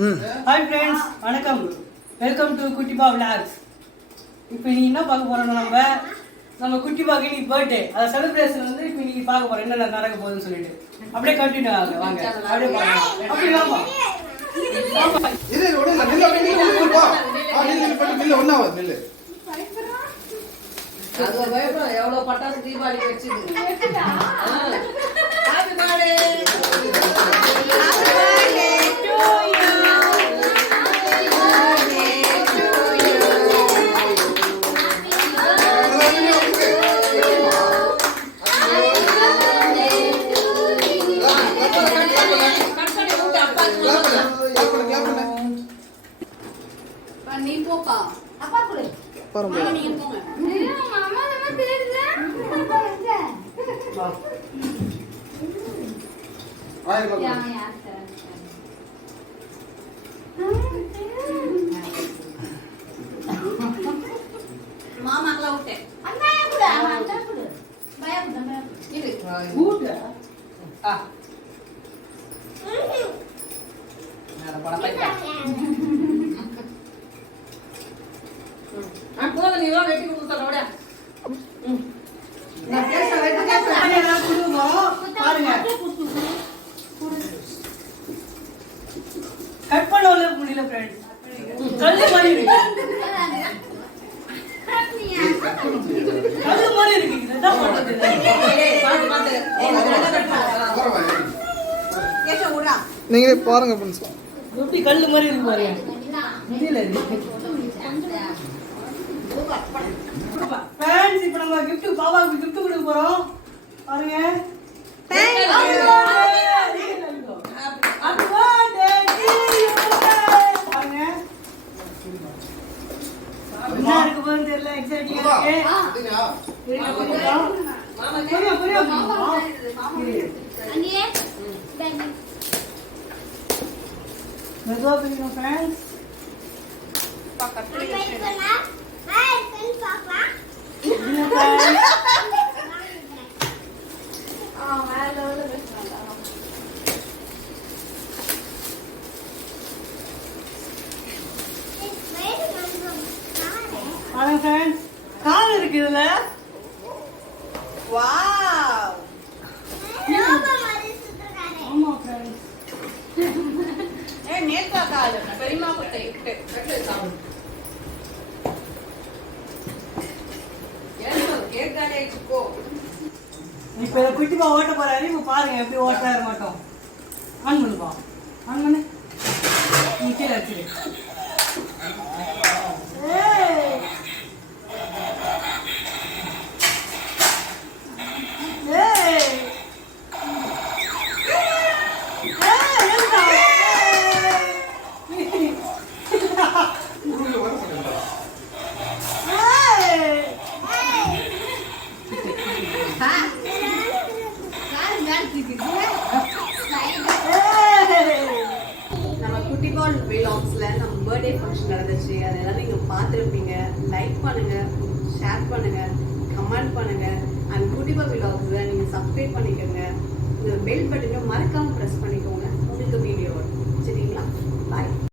Hi friends, வணக்கம். Welcome to Kuttipa vlogs. இப்போ இன்னைக்கு என்ன பார்க்க போறோம்னா நம்ம குட்டிபாக்கு இன்னைக்கு பர்த்டே. அதை செலிப்ரேஷன் வந்து இப்போ இன்னைக்கு பார்க்க போறோம் என்னென்ன நடக்க போகுதுன்னு சொல்லிட்டு. அப்படியே கண்டினியூ ஆகுங்க, வாங்க அப்படியே பார்க்கலாம். அப்படி வாமா இது ஒண்ணு நில்ல போ. நில்ல ஒண்ணாவது நில்ல. அது பயப்பட எவ்வளவு பட்டாசு தீபாவளி வச்சிருக்கு. Happy birthday. நீ போப்பா அப்பா கூட பாருங்க நீங்க போங்க மாமா நம்ம பேருல ஆய் பாப்பா மாமாக்கல விட்டே அண்ணா கூட அண்ணா கூட பயா கூட இது கூடு நான் பட பையா போத நீ வா வெட்டி கொடுத்தற ஓட நான் பேச வெட்டி நான் குடுவோம் பாருங்க. கட் பண்ணல முடியல ஃப்ரெண்ட்ஸ். கல்லு மாதிரி இருக்கு. கல்லு மாதிரி இருக்கு. இதான் பண்றது. பாத்து பாத்து கேஷ ஓடா நீங்களே பாருங்க ஃப்ரெண்ட்ஸ். குட்டி கல்லு மாதிரி இருக்கு பாருங்க. முடியல இது. ஃப்ரெண்ட்ஸ், இப்போ நம்ம gift பாபாவுக்கு gift கொடுக்க போறோம். பாருங்க. Happy birthday to you. பாருங்க. என்ன இருக்கு பாருங்க, தெரியல, எக்ஸைட்டிங்கா இருக்கு. மாமா புரியும். அங்கே மெதுவா பிரிக்கணும் ஃப்ரெண்ட்ஸ். பக்கத்துல ஹாய் ஃப்ரெண்ட்ஸ் பாக்கலாம் வேற லெவல்ல பேசுறாங்க. பாருங்க ஃப்ரெண்ட்ஸ், கார் இருக்கு இதுல. வாவ் ஆமா ஃப்ரெண்ட்ஸ். நேத்தா கால பெரியமா பட்டை கட்டு சாவு கேக் தானே வச்சுக்கோ. இப்போ இதை குட்டிப்பா ஓட்ட போறாரு. இப்போ பாருங்க எப்படி ஓட்டாரு மாட்டோம். ஆன் பண்ணுப்பா, ஆன் பண்ணு. நீ கீழே வச்சிரு. நம்ம குட்டிபால் விலாக்ஸ்ல நம்ம பர்த்டே ஃபங்க்ஷன் நடந்துச்சு. அதெல்லாம் நீங்க பார்த்துருப்பீங்க. லைக் பண்ணுங்க, ஷேர் பண்ணுங்க, கமெண்ட் பண்ணுங்க. அண்ட் குட்டிபால் விலாக்ஸ்ல நீங்க சப்ஸ்கிரைப் பண்ணிக்கோங்க. இந்த பெல் பட்டனை மறக்காம பிரஸ் பண்ணிக்கோங்க. உங்களுக்கு வீடியோ வரும். சரிங்களா? பாய்.